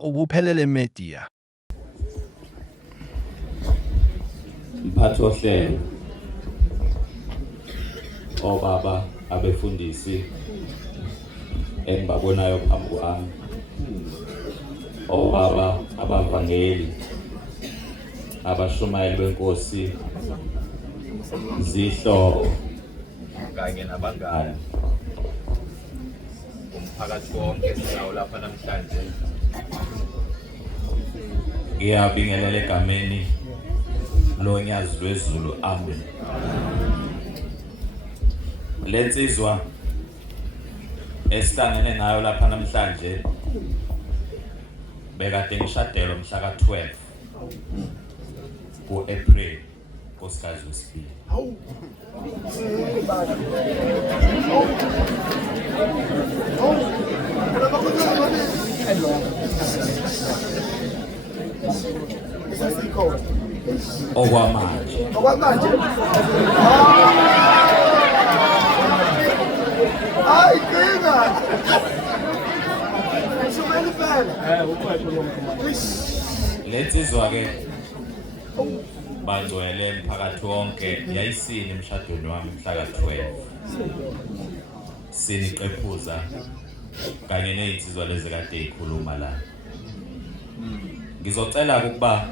ubuphelele media. Mphathi ohlelo obaba abefundisi engibabonayo phambi kwami, obaba abavangeli, abashumayeli benkosi, zihlo kanye nabangani, umphakathi wonke silawo lapha namhlanje. Ngiyabingelela egameni lonyazi lwezulu, amen. Lensizwa esihlangene ngayo lapha namhlanje bekade ngishadelo mhla ka-12 ku-April nkosikazi wesibili. Okwamanje Ay, queda. Eso me lo pega. lensizwa ke bangcwele emphakathi wonke yayisini emshadweni wami mhla ka-12 siniqephuza kanye nezinsizwa lezi kade ikhuluma la. Ngizocela ukuba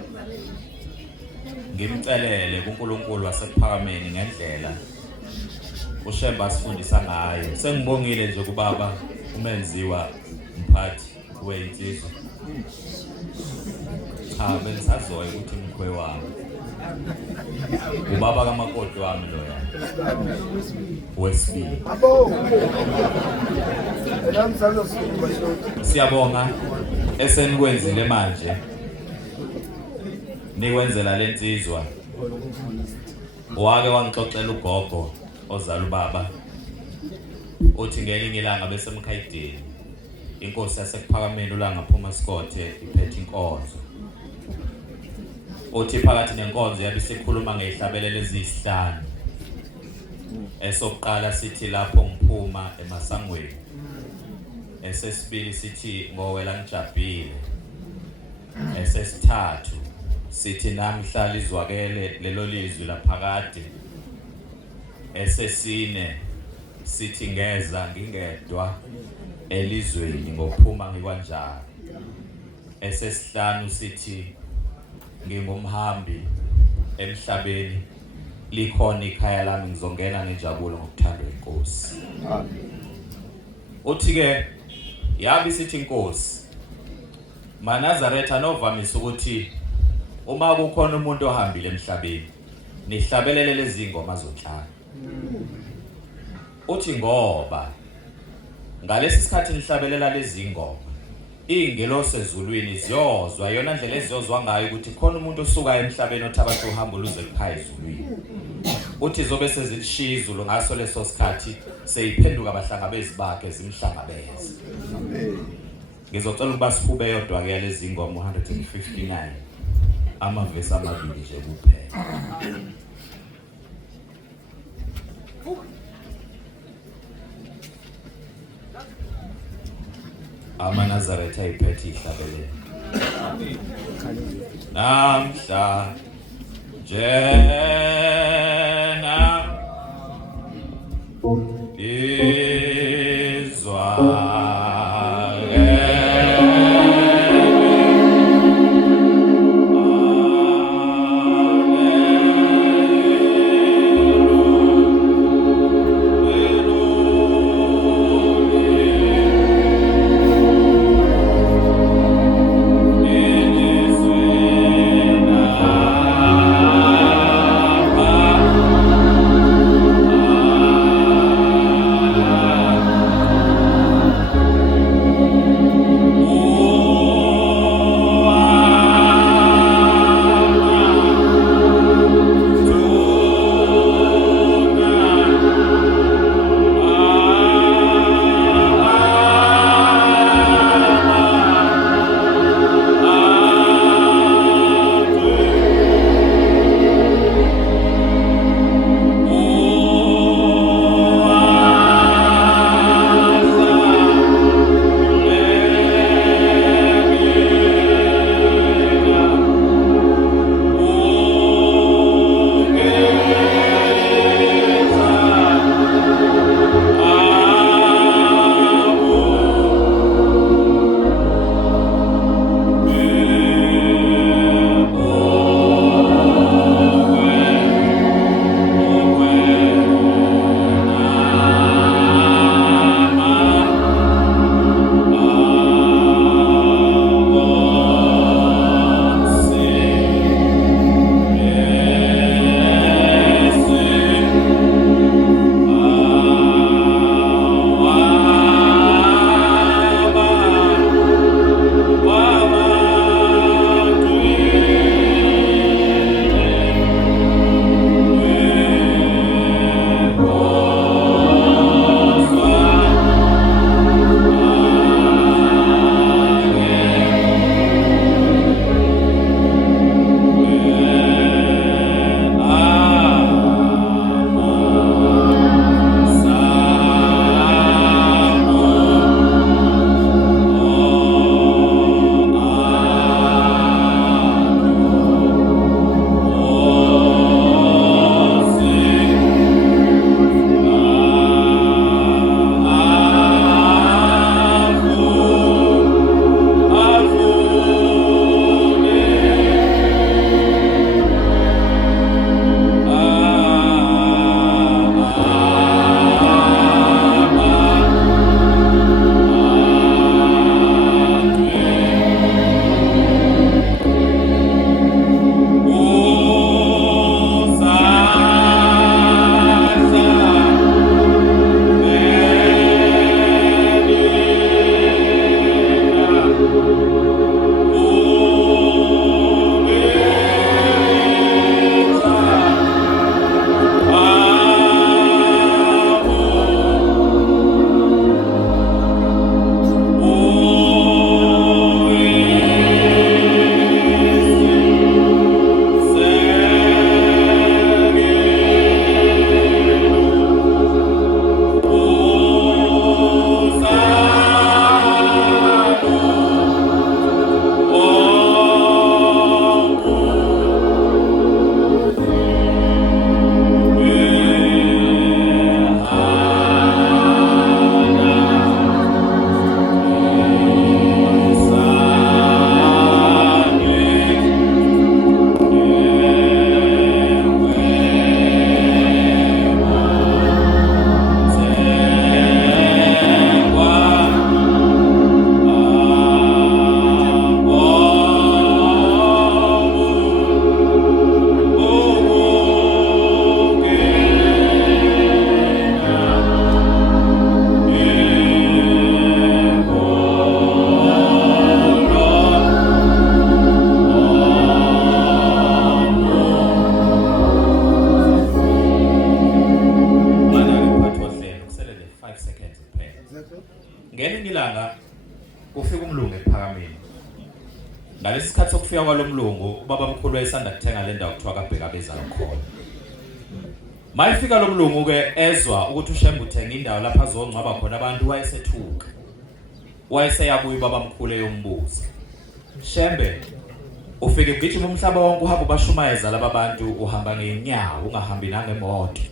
ngimcelele kuNkulunkulu wasephakameni ngendlela uShemba asifundisa ngayo. Sengibongile nje kubaba umenziwa mphathi wezinsizwa. Cha, bengisazoya ukuthi mkhwe wami ubaba kamakoti wami loya wesibili. Abo. Elamzalo sikhuluma shoti. Siyabonga esenikwenzile manje nikwenzela lensizwa. Wake wangixoxela ugogo ozala ubaba uthi ngelinye ilanga besemkhayidini inkosi yasekuphakameni ulanga phuma Sikothe iphethe inkonzo. Uthi phakathi nenkonzo yabe sikhuluma ngezihlabelelo eziyisihlanu. Esokuqala sithi lapho ngiphuma emasangweni. Esesibili sithi ngowela ngijabhile. Esesithathu sithi namhla lizwakele lelo lizwi laphakade. Esesine sithi ngeza ngingedwa elizweni ngokuphuma ngikwanjalo. Esesihlanu sithi ngingumhambi emhlabeni, likhona ikhaya lami ngizongena ngenjabulo ngokuthanda inkosi. Uthi ke yabi sithi inkosi maNazaretha novamise ukuthi uma kukhona umuntu ohambile emhlabeni nihlabelele lezi ngoma zonhlanu. Uthi ngoba ngalesi sikhathi nihlabelela lezi ngoma ingelosi ezulwini ziyozwa yona ndlela eziyozwa ngayo ukuthi khona umuntu osuka emhlabeni othabatha uhambo luze liphaya ezulwini. Uthi zobe sezishiya izulu ngaso leso sikhathi seyiphenduka abahlangabezi bakhe zimhlangabeze. Ngizocela ukuba sifube yodwa ke lezi ngoma 159 amavesi amabili nje kuphela. AmaNazaretha ayiphethe ihlabelelo. Namhla jena izwa Ngalesi sikhathi sokufika kwalomlungu ubaba mkhulu wayesanda kuthenga le ndawo kuthiwa kaBheka bezayo khona. Mayifika lomlungu ke ezwa ukuthi uShembe uthenga indawo lapha azongcwaba khona abantu wayesethuka. Wayeseyabuya ubaba mkhulu eyombuza. Shembe ufike ugijima umhlaba wonke uhamba ubashumayeza laba bantu uhamba ngenyawo ungahambi nangemoto.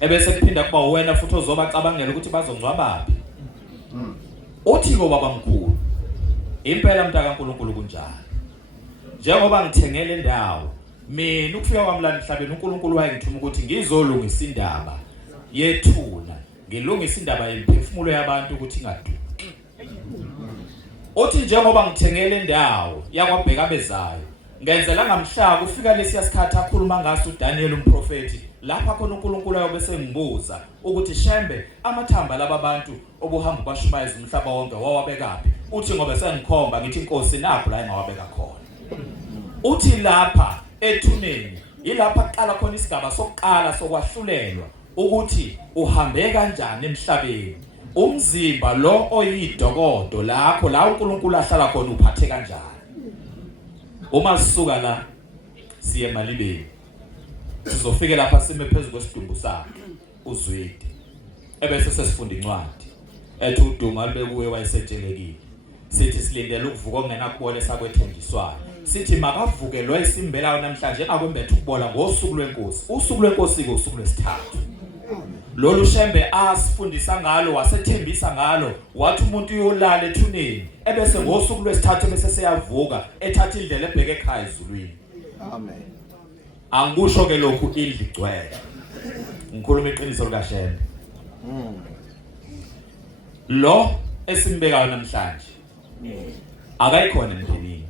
Ebese kuphinda kuba wena futhi ozobacabangela ukuthi bazongcwabaphi. Uthi ko baba mkhulu impela mntaka kaNkulunkulu kunjalo. Njengoba ngithengele indawo mina ukufika kwami la emhlabeni uNkulunkulu wayengithuma ukuthi ngizolungisa indaba yethuna, ngilungisa indaba yemphefumulo yabantu ukuthi ingaduki. Uthi njengoba ngithengele indawo yakwaBheka bezayo ngenzela ngamhlaka ufika lesiya sikhathi akhuluma ngaso uDaniel umprofeti lapha khona uNkulunkulu ayobe sengibuza ukuthi Shembe amathamba laba bantu obuhamba bashumayeza umhlaba wonke wawabekaphi. Uthi ngoba sengikhomba ngithi inkosi napho la engawabeka khona. Uthi lapha ethuneni ilapha kuqala khona isigaba sokuqala sokwahlulelwa ukuthi uhambe kanjani emhlabeni. Umzimba lo oyidokodo lakho la uNkulunkulu ahlala khona uphathe kanjani. Uma sisuka la siye emalibeni sizofika lapha sime phezulu kwesidumbu sakhe uZwide. Ebese sesifunda incwadi ethi uDuma libekuwe wayesetshelekile. Sithi silindele ukuvuka ongenakubona esakwethenjiswayo. Sithi makavuke lo esimbelayo namhlanje akwembethe ukubola ngosuku lwenkosi. Usuku lwenkosi ke usuku lwesithathu. Lolu Shembe asifundisa ngalo wasethembisa ngalo wathi umuntu uyolala ethuneni ebese ngosuku lwesithathu bese seyavuka ethatha indlela ebheke ekhaya ezulwini. Amen. Angisho ke lokhu indlu igcwele. Ngikhuluma iqiniso lika Shembe. Lo esimbekayo namhlanje akayikhona emndenini.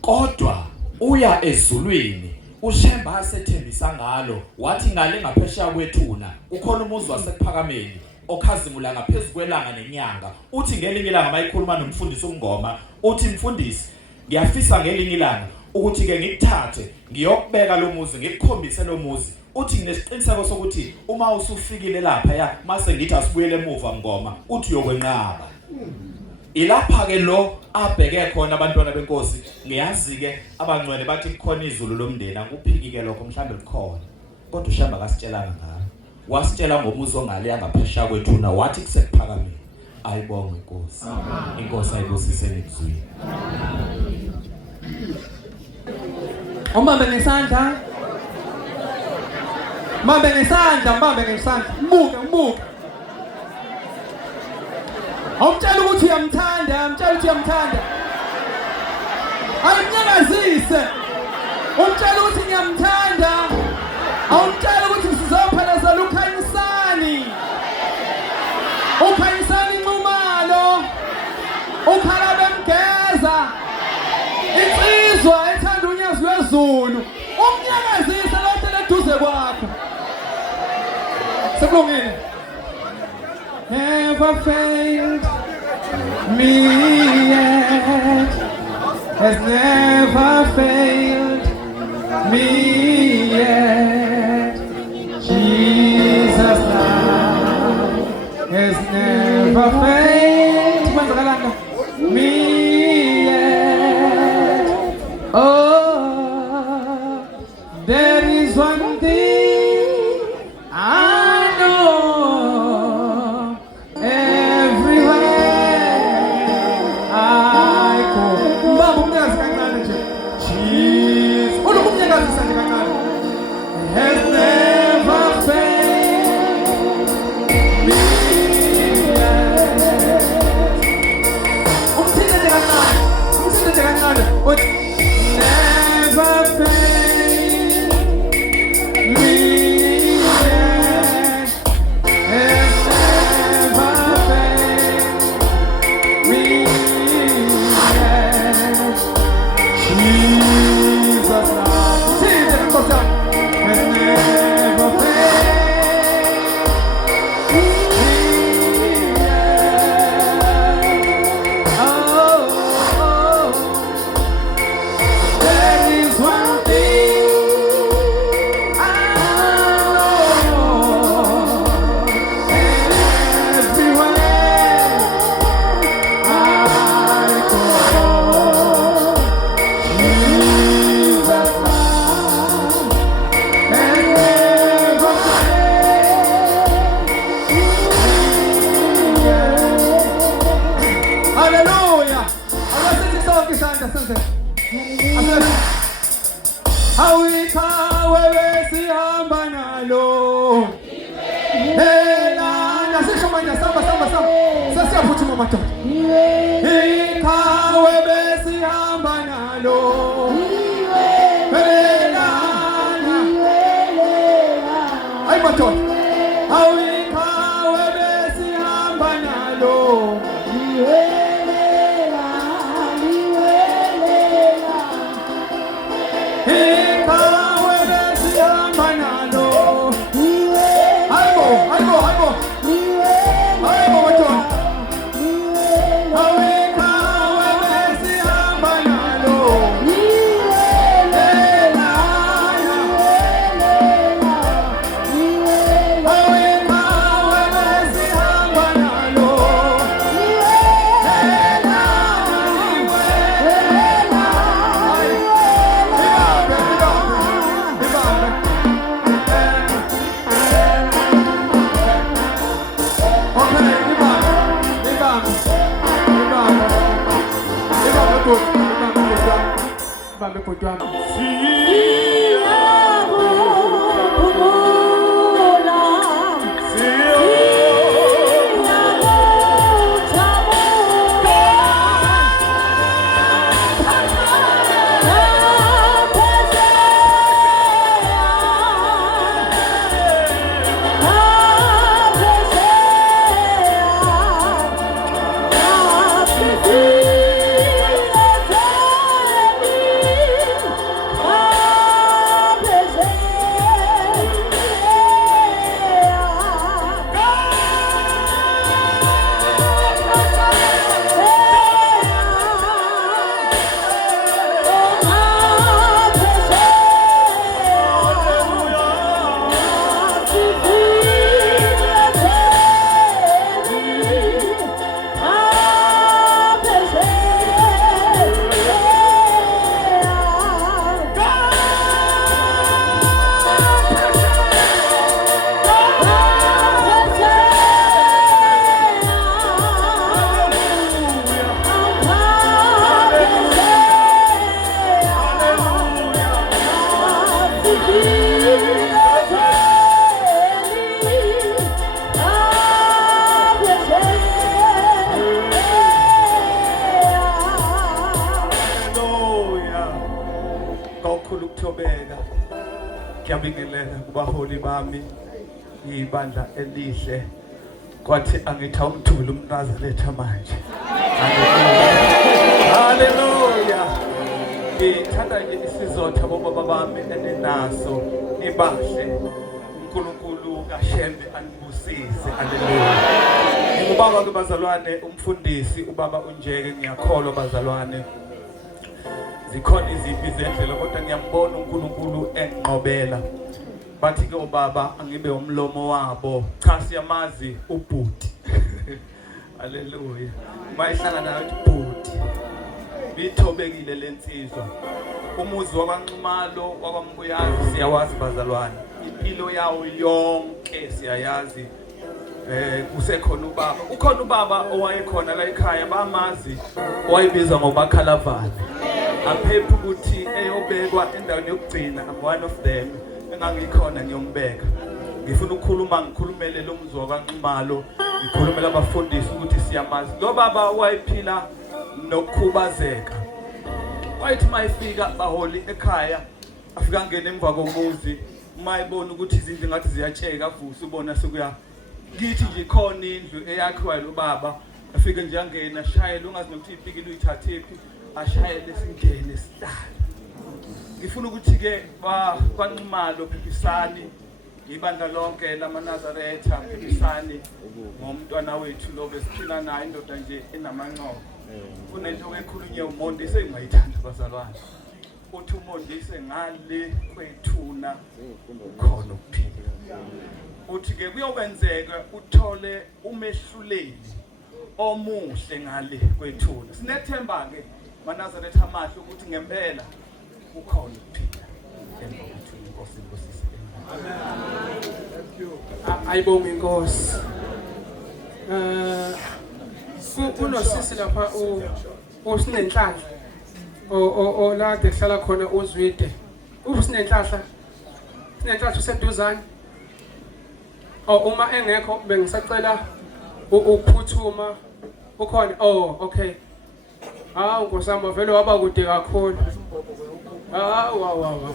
Kodwa uya ezulwini uShembe asethembisa ngalo wathi ngale ngaphesheya kwethuna ukhona umuzi wasekuphakameni okhazimula ngaphezulu kwelanga nenyanga. Uthi ngelinye ilanga mayikhuluma nomfundisi uMngoma uthi mfundisi ngiyafisa ngelinye ilanga ukuthi ke ngikuthathe ngiyokubeka lo muzi ngikukhombise lo muzi. Uthi nginesiqiniseko sokuthi uma usufikile lapha ya mase ngithi asibuyele emuva Mngoma uthi uyokwenqaba. Ilapha ke lo abheke khona abantwana benkosi. Ngiyazi ke abangcwele bathi kukhona izulu lomndeni akuphikike lokho mhlambe likhona. Kodwa uShembe akasitshelanga ngalo. Wasitshela ngomuzi ongale yangaphesheya kwethuna wathi kusekuphakameni. Ayibonge inkosi. Inkosi ayibusise nekuzwini. Mbambe ngesandla. Mbambe ngesandla, mbambe ngesandla. Mbuke. Awumtshela ukuthi uyamthanda, Ayimnyakazise. Umtshela ukuthi ngiyamthanda. Awumtshela ukuthi sizophelezela uKhanyisani. uKhanyisani Nxumalo. uKhalabe Mgeza. Insizwa ethanda unyazi lwezulu. Umnyakazise lonke leduze kwakho. Sekulungile. Never failed me yet, has never failed me yet. Jesus love has never failed me yet. Oh, there is one thing I know. Has never failed me yet. Asithi sonke isandla senze. Asithi. Awikhawe besihamba nalo. Hela, asisho manje samba. Sesiyaphuthuma madoda. Ikhawe besihamba nalo. Hela. Ay madoda. Awikhawe besihamba nalo. Ngiyabingelela kubaholi bami ibandla elihle kwathi angithi umthuli umNazaretha manje. Haleluya. Ngithanda nje isizotha bobaba bami eninaso nibahle. uNkulunkulu kaShembe anibusise. Haleluya. Ubaba ke bazalwane umfundisi ubaba uNjeke ngiyakholwa bazalwane. Zikhona iziphi izindlela kodwa ngiyambona uNkulunkulu enqobela. Bathi ke ubaba angibe umlomo wabo. Cha siyamazi ubhuti. Haleluya. Mayihlangana nayo ubhuti. Bithobekile lensizwa. Umuzi wabanxumalo wakwambuyazi siyawazi bazalwane. Impilo yawo yonke siyayazi. Kusekhona ubaba. Ukhona ubaba owayekhona la ekhaya bamazi owayibiza ngobakhalavani. Aphepha ukuthi eyobekwa endaweni yokugcina. I'm one of them. Engangikhona ngiyombeka. Ngifuna ukukhuluma ngikhulumele lo mzi wabanxumalo. Ngikhulumela abafundisi ukuthi siyamazi. Lo baba wayephila nokukhubazeka. Wayithi mayifika baholi ekhaya afika ngene emva komuzi mayibona ukuthi izindlu ngathi ziyatsheka avusa ubona sekuya ngithi nje khona indlu eyakhiwa lo baba afike nje angena shayela ungazi nokuthi ipikile uyithathephi ashayele singene sihlala. Ngifuna ukuthi ke kwanxumalo Phikisani ibandla lonke lamaNazaretha Phikisani ngomntwana wethu lo besiphila naye indoda nje enamanqoko. Kunento ekhulunywe uMondise engayithanda bazalwane. Uthi uMondise ngale kwethuna khona ukuphila. Uthi ke kuyokwenzeka uthole umehluleli omuhle ngale kwethuna. Sinethemba ke maNazaretha amahle ukuthi ngempela ukhona ukuphila. Inkosi Nkosisi. Ayibonge Inkosi. Kunosisi lapha usinenhlahla o la de hlala khona uZwide usinenhlahla useduzane uma engekho bengisacela ukuphuthuma ukhona okay ngosama vele waba kude kakhulu wow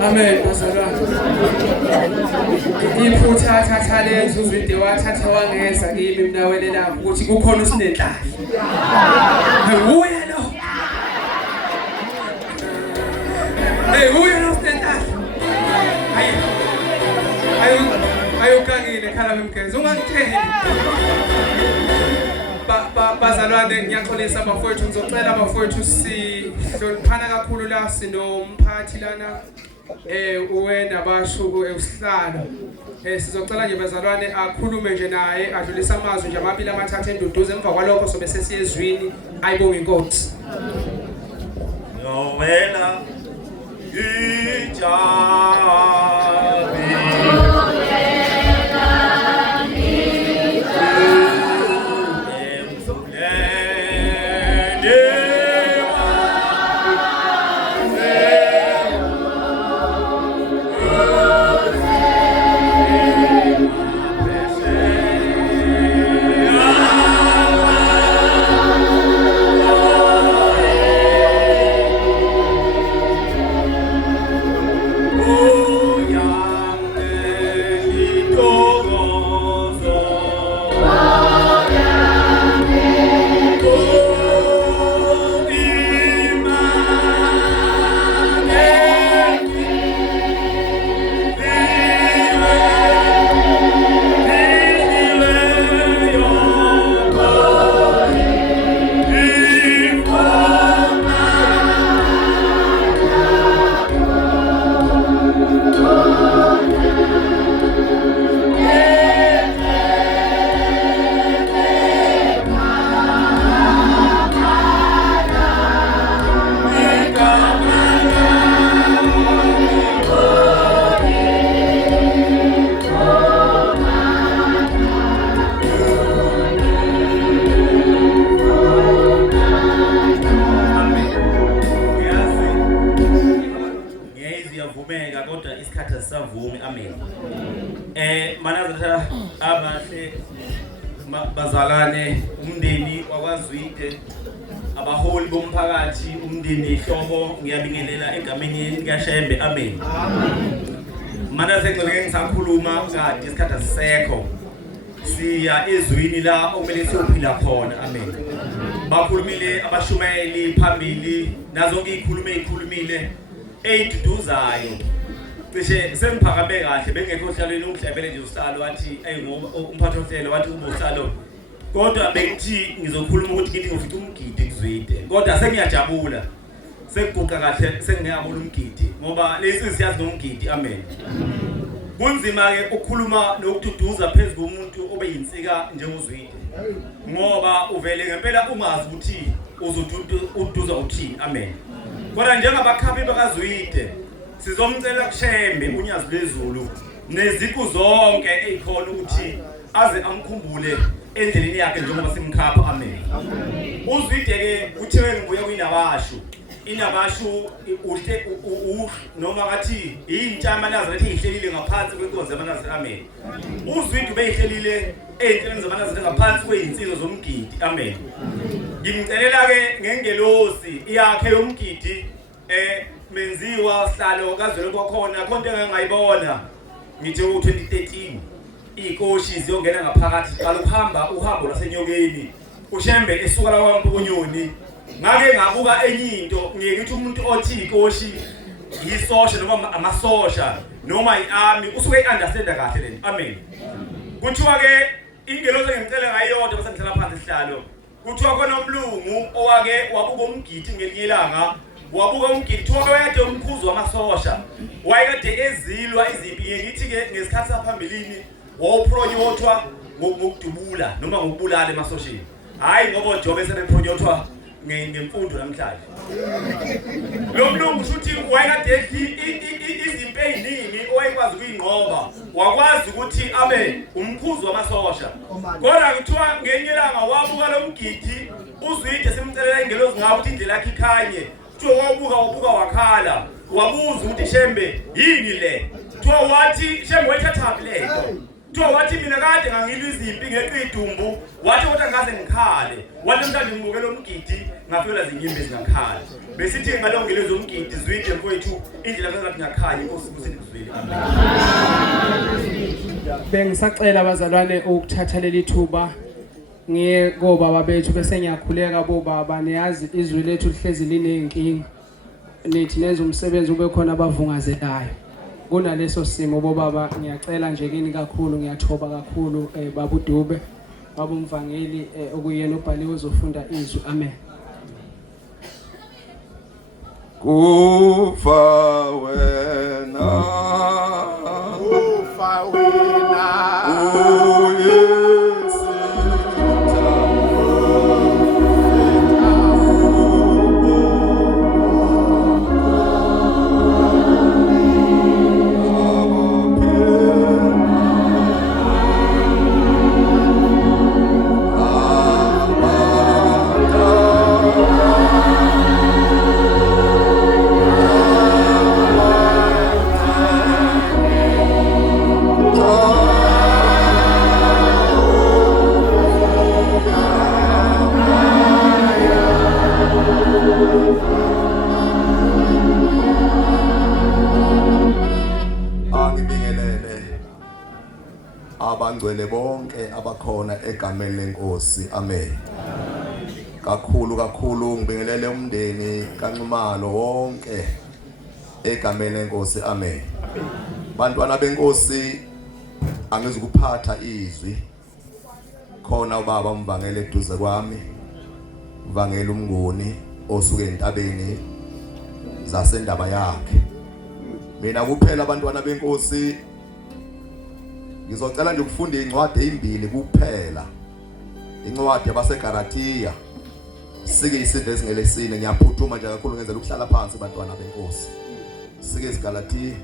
Amen bazalwane. Iphutha thatha lezo uZwide wathatha wangeza kimi mina welelapho ukuthi kukhona usinenhlahla. Nguye lo. Nguye lo usinenhlahla. Ayukangile khala bemgeza ungangitheli. Bazalwane ngiyaxolisa abafowethu ngizocela abafowethu sihloniphana kakhulu la sinomphathi lana uwena basho usihlalo sizocela nje bazalwane akhulume nje naye adlulisa amazwi nje amabili amathathu enduduzo emva kwalokho sobe sesiyezwini ayibonga inkosi Yowela ijabi manazatha abahle bazalane umndeni wakwaZwide abaholi bomphakathi umndeni ihlobo ngiyabingelela egameni likaShembe amen mana sengceke ngisakhuluma kade isikhathi asisekho siya ezwini la okumele siyophila khona amen bakhulumile abashumayeli phambili nazonke ikhulumile eyiduduzayo cishe semphakame kahle bengekho hlalweni ukudlebele nje usalo wathi ngoba umphathi ohlelo wathi ubusalo kodwa bengithi ngizokhuluma ukuthi ngithi ngofica umgidi kuzwide kodwa sengiyajabula sekuguqa kahle sengiyabona umgidi ngoba lesi siyazi nomgidi amen kunzima ke ukukhuluma nokududuza phezulu komuntu obe yinsika njengozwide ngoba uvele ngempela ungazi ukuthi uzoduduza uthini amen kodwa njengabakhapi bakazwide sizomcela kuShembe unyazi lezulu neziku zonke ezikhona ukuthi aze amkhumbule endleleni yakhe njengoba simkhapha amen uzwide ke uthiwe ngibuya inabashu uhle noma ngathi intshama nazo lethi ihlelile ngaphansi kwenkonzo yamanaziri amen uzwide beyihlelile ezinhlelweni zamanaziri ngaphansi kwezinsizwa zomgidi amen ngimcelela ke ngengelosi yakhe yomgidi menziwa sihlalo kazwelo kwakhona konke engangayibona ngithe u2013 inkoshi ziyongena ngaphakathi qala ukuhamba uhambo lasenyokeni uShembe esuka la kwaMpunyoni ngake ngabuka enye into ngiyithi umuntu othi inkoshi yisosha noma amasosha noma iarmy usuke iunderstand kahle lento amen kuthiwa ke ingelosi ngimcela ngayodwa bese ngihlala phansi sihlalo kuthiwa khona umlungu owake wabuka umgidi ngelinye ilanga wabuka umgidi kuthiwa kade umkhuzo wamasosha wayekade ezilwa izimpi ngithi ke ngesikhathi saphambilini wawuphronyothwa ngokudubula noma ngokubulala emasosheni hayi ngoba uJobe sebephronyothwa ngemfundo namhlanje lo mlungu futhi wayekade izimpi eziningi owayekwazi ukuyinqoba wakwazi ukuthi abe umkhuzo wamasosha kodwa kuthiwa ngenye ilanga wabuka lo mgidi uzwide simcelela ingelozi ngawo ukuthi indlela yakhe ikhanye kuthiwa wabuka wakhala wabuza ukuthi Shembe yini le kuthiwa wathi Shembe wayithathaphi le nto kuthiwa wathi mina kade ngangilwa izimpi ngeqi idumbu wathi kodwa ngaze ngikhale wathi mntana ngibukela umgidi ngafika zinyimbe zingakhala besithi ngalongeleza umgidi zwide mfowethu indlela ngathi ngakhanya inkosi kusizwile bengisacela abazalwane ukuthatha leli thuba ngiye kobaba bethu bese ngiyakhuleka bobaba niyazi izwi lethu lihlezi linenkingi nithi nenza umsebenzi ube khona abavungazelayo kunaleso simo bobaba ngiyacela nje kini kakhulu ngiyathoba kakhulu baba uDube baba umvangeli okuyena obhaliwe uzofunda izwi amen kufa wena abangcwele bonke abakhona egameni lenkosi amen kakhulu ngibingelele umndeni kaNxumalo wonke egameni lenkosi amen bantwana benkosi angizukuphatha izwi khona ubaba umvangele eduze kwami uvangela umnguni osuke entabeni zasendaba yakhe mina kuphela abantwana benkosi ngizocela nje ukufunda incwadi ezimbili kuphela incwadi yabaseGalatiya sike isinde esingelesine ngiyaphuthuma nje kakhulu ngenzela ukuhlala phansi bantwana benkosi sike isiGalatiya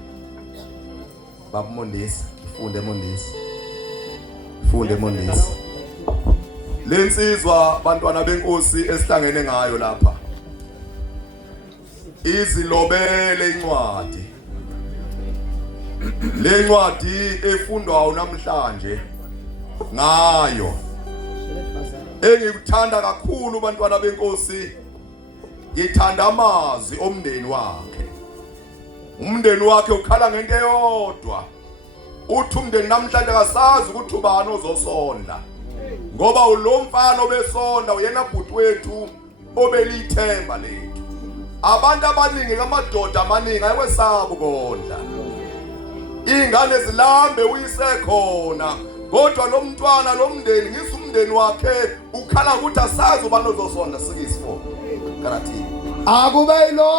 baba Mondisi funde Mondisi lensizwa bantwana benkosi esihlangene ngayo lapha izilobele incwadi le ncwadi efundwayo namhlanje ngayo engikuthanda kakhulu bantwana benkosi ngithanda amazwi omndeni wakhe. Umndeni wakhe ukhala ngento eyodwa. Uthi umndeni namhlanje akasazi ukuthi ubani ozosonda. Ngoba ulomfana obesonda uyena bhuti wethu obelithemba lethu. Abantu abaningi kamadoda amaningi ayekwesaba ukondla. Ingane zilambe uyisekhona. Kodwa lo mntwana lo mndeni ngisumndeni wakhe ukhala ukuthi asazi ubani ozosonda sikisifo. Karathi akube lo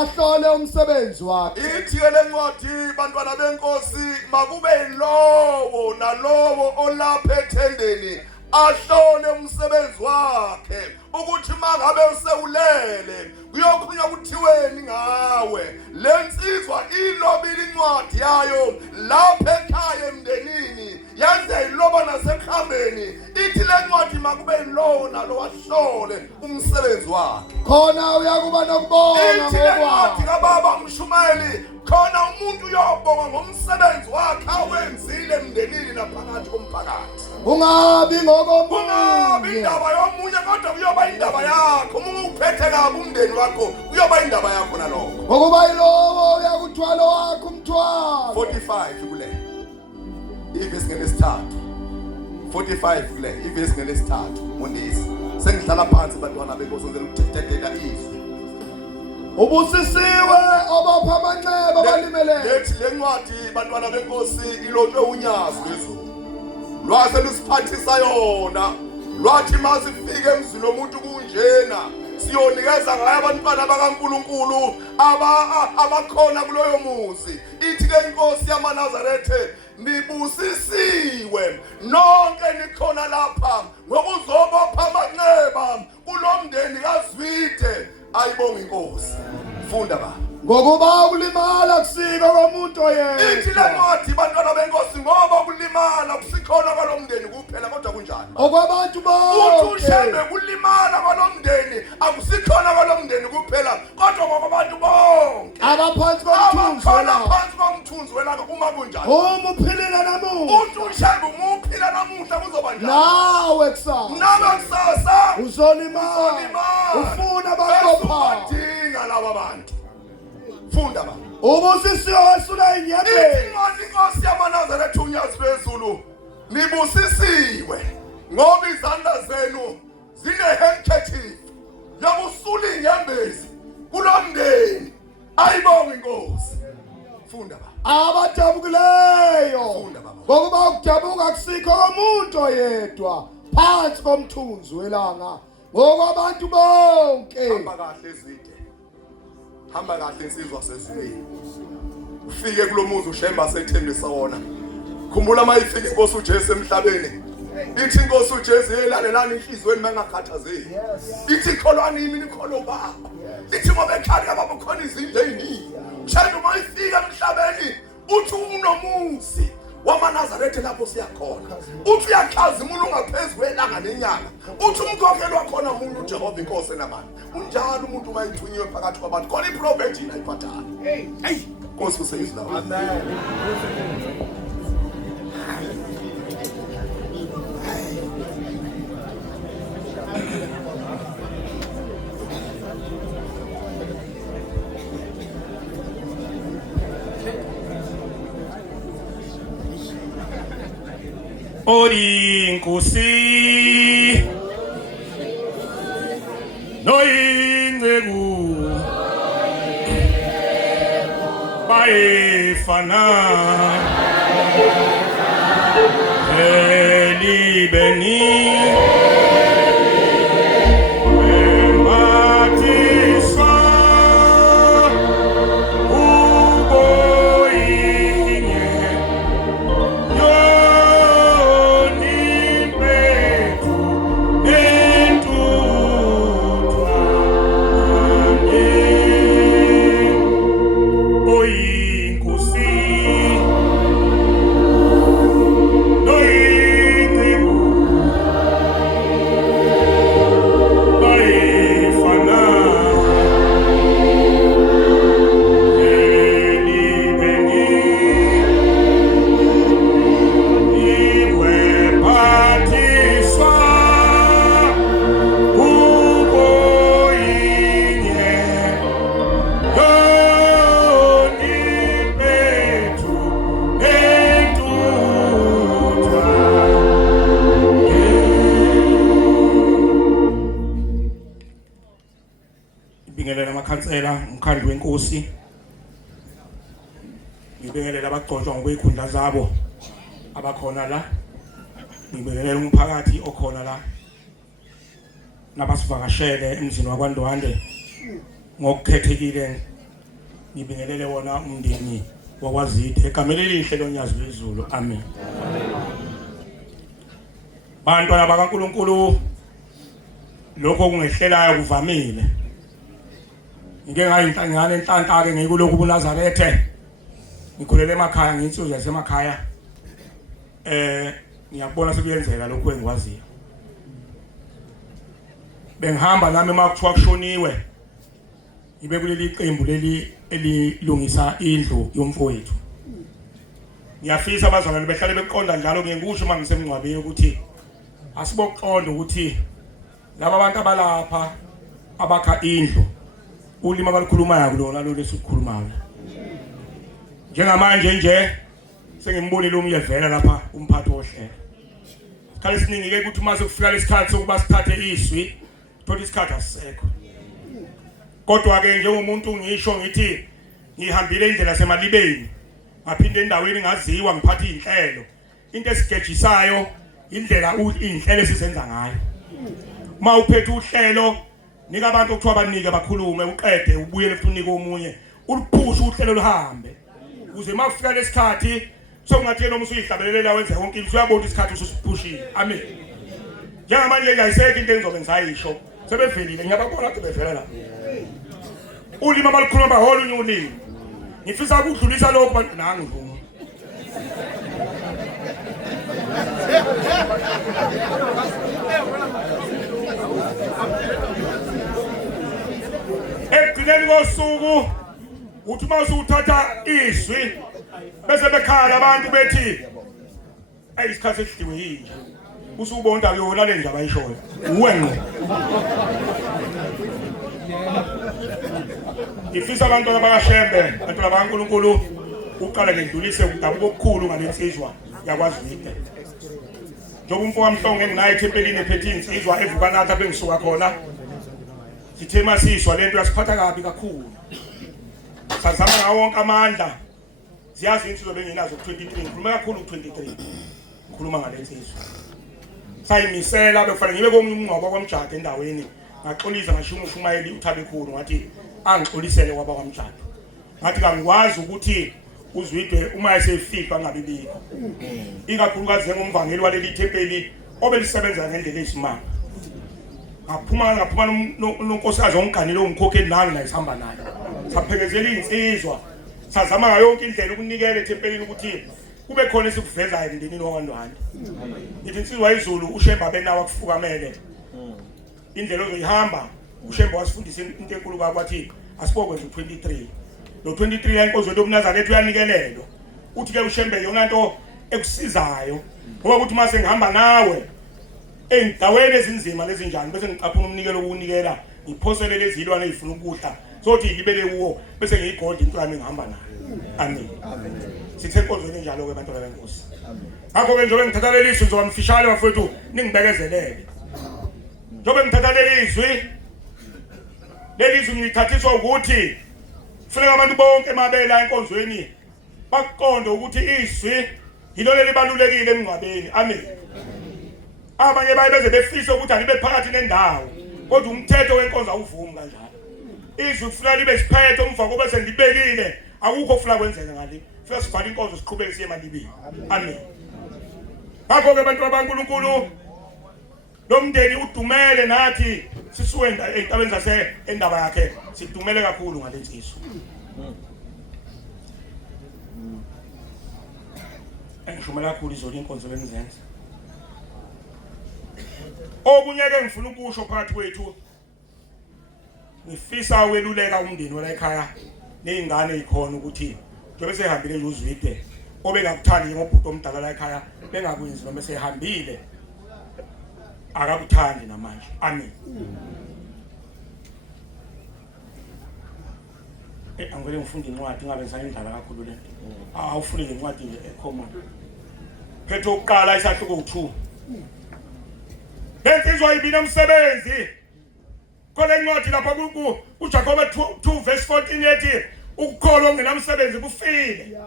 ahlole umsebenzi wakhe. Ithi le ncwadi bantwana benkosi makube lowo nalowo olapha ethendeni ahlole umsebenzi wakhe ukuthi mangabe usewulele kuyokhulunywa kuthiweni ngawe. Lensizwa ilobile incwadi yayo lapha ekhaya emndenini yenze iloba nasekuhambeni. Ithi le ncwadi makube lowo nalowo ahlole umsebenzi wakhe. Khona uyakuba nokubonga Ithi le ncwadi kababa Mshumayeli khona umuntu uyobonga ngomsebenzi wakhe awenzile emndenini naphakathi komphakathi. ungabi Kungabi ngokomunye. indaba yomunye kodwa kuyoba indaba yakho. Uma uphethe kabi umndeni wakho kuyoba indaba yakho nalokho. Ngokuba yilowo uyakuthwala wakho umthwalo. 45 kule. Ivesi ngelesithathu. 45 kule. Ivesi ngelesithathu. Mundisi. Sengihlala phansi bantwana benkosi ngizela ukuthethetela izwi. Ubusisiwe obapha amanxeba balimeleyo. Lethi le ncwadi bantwana benkosi ilotshwe unyazi lwezulu. Lwase lusiphathisa yona. Lwathi masifike emzini womuntu kunjena siyonikeza ngaye abantwana bakaNkuluNkulu abakhona kuloyo muzi. Ithi ke inkosi yamaNazarethe nibusisiwe nonke nikhona lapha ngokuzobopha amanxeba kulomndeni kaZwide. Ayibonga inkosi. Funda ba. Ngokuba ukulimala kusika komuntu oyedwa. Ithi le ncwadi bantwana benkosi ngoba ukulimala kusikhona kwalomndeni kuphela kodwa kunjani? Okwabantu Uthi bonke. ushembe kulimala kwalomndeni akusikhona kwalomndeni kuphela kodwa kwabantu bonke. Abaphansi komthunzi Abakhona wala. phansi komthunzi welanga uma kunjani? Uma uphilile namuhla. Uthi ushembe umuphila namuhla kuzoba njani? Nawe kusasa. Nawe kusasa Uzolimala. Ufuna bakopha. Badinga laba bantu. Funda ba. Ubusisiwe wesula inyembezi. Incwadi inkosi yamaNazaretha unyazi lwezulu nibusisiwe ngoba izandla zenu zine-handkerchief yokusula inyembezi kulomndeni. Ayibonga inkosi. Funda ba. Abadabukileyo. Funda baba. Ngokuba ukudabuka kusikho komuntu oyedwa phansi komthunzi welanga. Ngokwabantu bonke. Hamba kahle Zwide. Hamba kahle insizwa sezulwini. Ufike kulomuzi ushemba sethembisa wona. Khumbula mayifika inkosi uJesu emhlabeni. Ithi inkosi uJesu yelalelana inhlizweni mangakhathazeki. Ithi kholwani yimi nikholo baba. Ithi ngoba ekhaya baba khona izindlu eziningi. Shayina mayifika emhlabeni uthi unomuzi wamaNazaretha lapho siyakhona. Uthi uyakhazimula ungaphezulu kwelanga nenyanga. Uthi umkhokheli wakhona umuntu uJehova inkosi enamandla. Unjalo umuntu mayithunyiwe phakathi kwabantu. Khona iprovenjini ayiphathayo. Hey, Nkosi useyizwa. Amen. Ori inkosi noyingceku bayefana elibeni ematiswa uboyinye ngicela umkhandlu wenkosi ngibingelela abagcotshwa ngokwekhundla zabo abakhona la, ngibingelela umphakathi okhona la nabasivakashele emzini wakwaNdwandwe ngokukhethekile, ngibingelele wona umndeni wakwaZithe egameni elihle loNyazi lwezulu, amen. Bantwana bakaNkulunkulu, lokho kungehlelayo kuvamile. Ngike ngayinhlangana enhlanhla ke ngikulokhu kuNazarethe, ngikhulele emakhaya nginsizwa yasemakhaya, ngiyabona sekuyenzeka lokho engikwaziyo. Bengihamba nami makuthiwa kushoniwe, ngibe kuleli qembu leli elilungisa indlu yomfowethu. Ngiyafisa abazalwane behlale beqonda njalo ngikusho uma ngisemngcwabeni ukuthi asibokuqonda ukuthi laba bantu abalapha abakha indlu ulima abalukhulumayo kulona lo lesikukhulumayo. Njengamanje nje sengimbonile umyevela lapha umphathi wohlelo. Isikhathi esiningi ke ukuthi uma sekufika lesikhathi sokuba sithathe iswi, thola isikhathi asisekho. Kodwa ke njengomuntu ngisho ngithi ngihambile indlela semalibeni, ngaphinde endaweni ngaziwa ngiphatha inhlelo. Into esigejisayo indlela inhlelo esizenza ngayo. Uma uphethe uhlelo nika abantu okuthiwa abanike bakhulume uqede ubuyele futhi unike omunye uliphushe uhlelo luhambe. Uze makufika lesikhathi sokungathi noma usuyihlabelela wenze konke into uyabona isikhathi ususiphushile. Amen. Njengamanje nje ayisekho into engizobe ngisayisho. Sebevelile ngiyababona ukuthi bevela la. Ulima abalukhuluma baholo unyulini. Ngifisa ukudlulisa lokho bantu nangivumo. Ekugcineni kosuku uthi uma usuthatha izwi bese bekhala abantu bethi ayisikhathi esihlwe yini usubonda yona le ndaba ayishoyo uwenqe. Ngifisa abantu abakashembe abantu bakaNkulunkulu uqala ngidlulise udabuko okukhulu ngalensizwa yakwaZithe. Njengoba umfowethu Mhlongo enginayo ethempelini ephethe insizwa evukanatha bengisuka khona, sithe masiswa lento yasiphatha kabi kakhulu. Sazama ngawo wonke amandla. Siyazi insizwa benginazo 23, ngikhuluma kakhulu 23. Ngikhuluma ngalensizwa. Sayimisela bekufanele ngibe komngcwabo kwamjado endaweni. Ngaxolisa ngashiya uMshumayeli uThabekhulu ngathi angixolisele kwaba kwamjado. Ngathi kangikwazi ukuthi uZwide uma esefika ngabibiko. Ikakhulukazi ngomvangeli waleli thempeli obelisebenza ngendlela esimanga. Ngaphuma nonkosikazi onganile ongikhokheli nami la isihamba naye. Saphekezela insizwa. Sazama ngayo yonke indlela ukunikela ethempelini ukuthi kube khona esikuvezayo emndenini wakwaNdwandwe. Ngithi insizwa izulu uShemba benawo akufukamele. Indlela ozoyihamba uShemba wasifundisa into enkulu kwathi asibokwenza u23. Lo 23 yankozo yobuNazaretha uyanikelelo. Uthi ke uShembe yona into ekusizayo. Ngoba ukuthi mase ngihamba nawe endaweni ezinzima lezi njani bese ngicaphuna umnikelo ukunikela ngiphosele lezi zilwane ezifuna ukudla sothi ngibele kuwo bese ngiyigold into yami ngihamba nayo. Amen. Sithe enkonzweni njalo ke bantwana benkosi. Ngakho ke njengoba ngithatha leli izwi ngizomfishale bafowethu ningibekezelele. Njengoba ngithatha leli izwi ngithathiswa ukuthi kufanele abantu bonke mabela enkonzweni bakuqonde ukuthi izwi yilo lelibalulekile emngcwabeni. Amen. Abanye bayebeze befise ukuthi anibe phakathi nendawo kodwa umthetho wenkonzo awuvumi kanjalo. Izwi kufanele libe siphethe umva kobe sendibekile akukho ofuna kwenzeka ngale. Fika sivala inkonzo siqhubeke siye emalibeni. Amen. Ngakho ke abantu bakaNkulunkulu lo mndeni udumele nathi sisuke entabeni zase endaba yakhe sidumele kakhulu ngalensizwa. Engishumela kakhulu izolo inkonzo benizenza. Okunye ke ngifuna ukusho phakathi kwethu ngifisa weluleka umndeni wala ekhaya nezingane ezikhona ukuthi njengoba sehambile nje uZwide obekakuthandi ngobhuti omdala la ekhaya bengakwenzi noma sehambile akakuthandi namanje. Amen. Angeke ngifunde incwadi ngabe ngisayindlala kakhulu le. Awufune incwadi nje ecommon. Phetho uqala isahluko 2. Bensizwa ibina umsebenzi. Kole incwadi lapha kuJakobe 2 verse 14 yethi ukukholwa ongenamsebenzi kufile.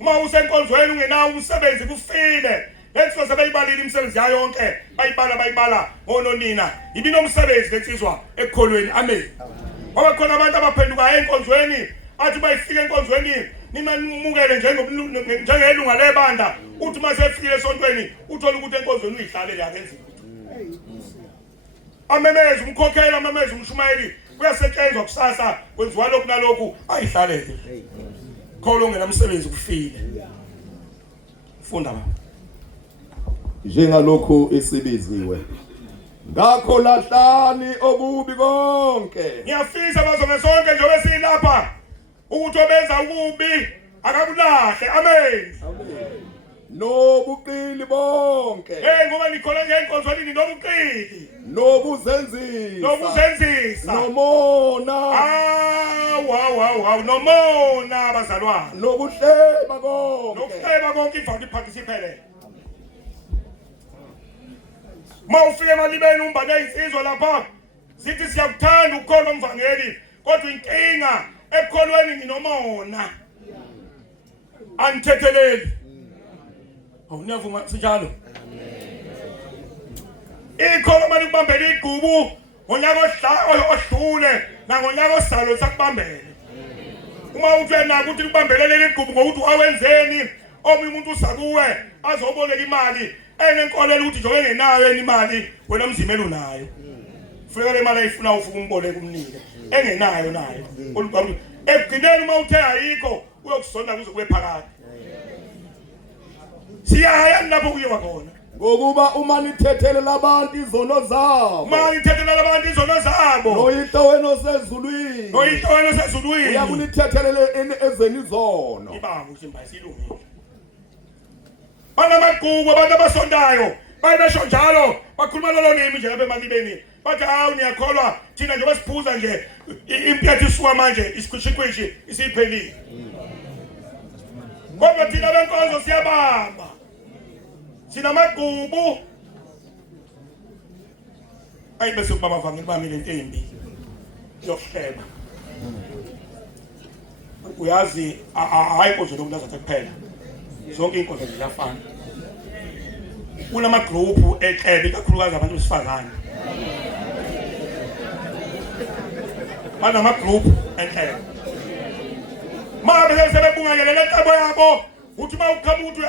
Uma usenkonzweni ungenawo umsebenzi kufile. Lensizwa sebeyibalile imisebenzi yayo yonke, bayibala ngononina. Ibinomsebenzi lensizwa ekukholweni. Amen. Ngoba khona abantu abaphenduka enkonzweni, athi bayifika enkonzweni, nimamukele njengelunga lebandla, uthi mase efikile esontweni, uthola ukuthi enkonzweni uyihlalele akenzi lutho. Amemeza umkhokheli, amemeza umshumayeli, kuyasetshenzwa kusasa, kwenziwa lokhu nalokhu, ayihlalele. Kholo ngenamsebenzi kufile. Funda baba. Njengalokhu esibiziwe. Ngakho lahlani obubi konke. Ngiyafisa bazonke sonke njengoba silapha ukuthi obenza ukubi akakulahle. Amen. Nobuqili bonke. Ngoba nikhola nje enkonzweni nobuqili. Nobuzenzisa. Nomona. Wow. Nomona bazalwane. Nokuhleba konke. Nokuhleba konke ivawuthi participate. Mawufike emalibeni umbane insizwa lapha sithi siyakuthanda ukukholwa umvangeli kodwa inkinga ekukholweni nginomona anithetheleli. Awuniyavuma sinjalo? Ikholo manje kubambela igqubu ngonyaka ohlule nangonyaka osalo sakubambele. Uma uthi wena ukuthi kubambelele igqubu ngokuthi awenzeni omunye umuntu usakuwe azoboleka imali enenkolelo ukuthi njengoba engenayo imali wena mzimela unayo. Ufika le mali ayifuna ufuka umboleka umnike engenayo nayo. Oluqhamuka ekugcineni uma uthe ayikho uyokusonda kuze kube phakathi. Siyaya lapho kuyiwa khona. Ngokuba uma nithethelela abantu izono zabo. Uma nithethelela abantu izono zabo. Noyihlo wena osezulwini. Noyihlo wena osezulwini. Uyakunithethelele ezeni izono. Ibanga ukuthi mbayisilungile. Banamaqhubu abantu abasondayo bayibesho njalo bakhuluma lolo nimi nje lapha emalibeni bathi hawu niyakholwa thina nje basiphuza nje impethu isuka manje isikhwishikhwishi isiphelile. Kodwa thina benkonzo siyabamba sinamaqhubu ayibese ubaba vangeli bami le ntombi yokuhleba. Uyazi hayi inkonzo lokulaza kuphela. Zonke inkonzo ziyafana. Kunama group eklebe kakhulukazi abantu besifazane. Banama group eklebe. Mabe sebebungakele lenkabo yabo, uthi mawukhama ukuthi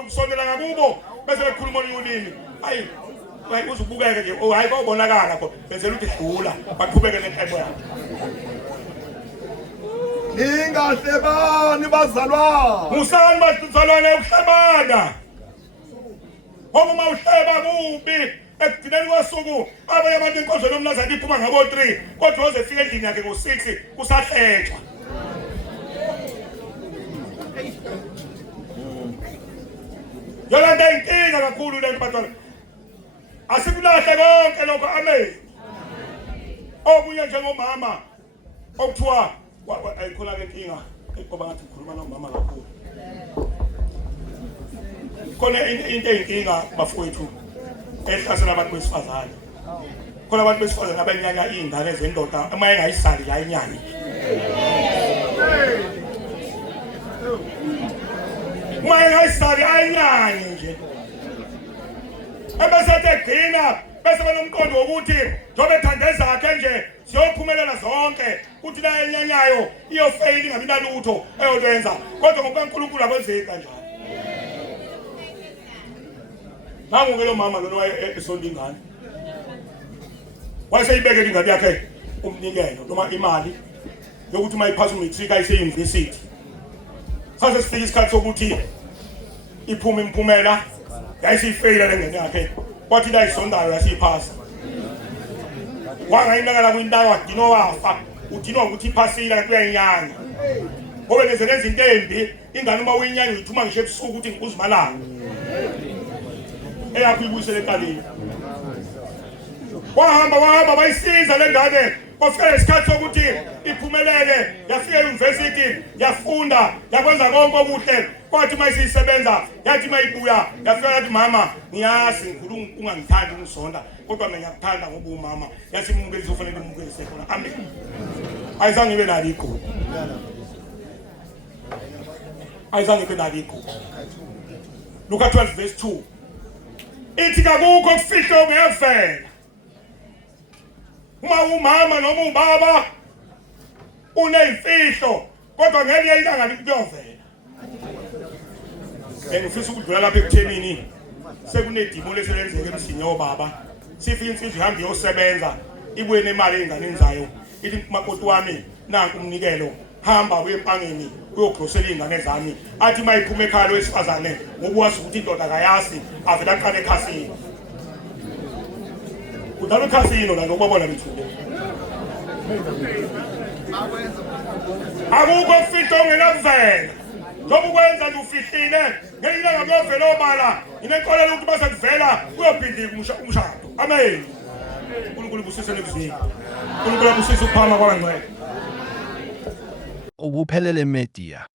ukusondela ngakubo bese bekhuluma ulimi. Hayi, uzubukeke nje, hayi kwabonakala kho, benzela ukuthi dlula, baqhubeke lenkabo yabo. Ningahlebani bazalwane. Musani bazalwane ukuhlebana. Uma uhleba kubi ekugcineni kosuku abanye abantu inkonzo lomlazana iphuma ngabo 3 kodwa oze fike endlini yakhe ngo6 kusahlejwa. Yona nto inkinga kakhulu le bantwana. Asikulahle konke lokho. Amen. Okunye njengomama okuthiwa ayikhona ke inkinga ngoba ngathi ngikhuluma nomama kakhulu. Khona into eyinkinga bafowethu ehlasela abantu besifazane. Khona abantu besifazane abanyanya izingane zendoda uma engayisali la inyani. Uma engayisali ayinyani nje. Ebese egcina bese benomqondo wokuthi njobe thandeza yakhe nje siyophumelela zonke uthi la enyanyayo iyofeyili ngabi nalutho eyokwenza kodwa ngokuNkulunkulu akwenzeki kanjalo. Nangu lo mama lo esonda ingane wayeseyibekela ingane yakhe umnikelo noma imali yokuthi mayiphasa umatric ayise university. Sase sifika isikhathi sokuthi iphume imphumela yayisifeyila lengane yakhe kwathi la isondayo yasiphasa. Wangayinakala kwindawo adino wafa udinwa ukuthi iphasila kuyayinyanya. Ngoba lezenza izinto embi ingane uma uyinyanya uyithuma ngisho ebusuku ukuthi ngikuzimalanga. Eyaphi ibuyisele ekaleni. Wahamba bayisiza lengane kwafika isikhathi sokuthi iphumelele yafika euniversity yafunda yakwenza konke okuhle kwathi mayisebenza yathi mayibuya yafika yathi mama ngiyazi uNkulunkulu ungangithandi ungisonda kodwa mina ngiyakuthanda ngoba umama yathi umukeli uzofanele umukelise khona amen ayizange ibe nalo igugu ayizange ibe nalo igugu Luka 12 verse 2 ithi kakukho kufihlo ongevela uma umama noma ubaba uneyimfihlo kodwa ngelinye ilanga likuyovela ngifisa ukudlula lapha ekuthenini sekunedimo leselenzeke emsini yobaba sifike insizwe ihambe yosebenza ibuye nemali enganeni zayo ithi makoti wami nanku umnikelo hamba uye empangeni uyogrosela izingane zami athi mayiphuma ekhaya wesifazane ngokuwazi ukuthi indoda akayazi avela aqale ekhasini kudala ekhasini la ngokubona lithule akukho fihlo ongenakuvela njengoba ukwenza nje ufihlile ngelinye ngakuyovela obala inenkolelo ukuthi base kuvela uyophindika umshado amen uNkulunkulu ubusise nebuzini uNkulunkulu ubusise ukuphama kwabangcwele Ubuphelele Media.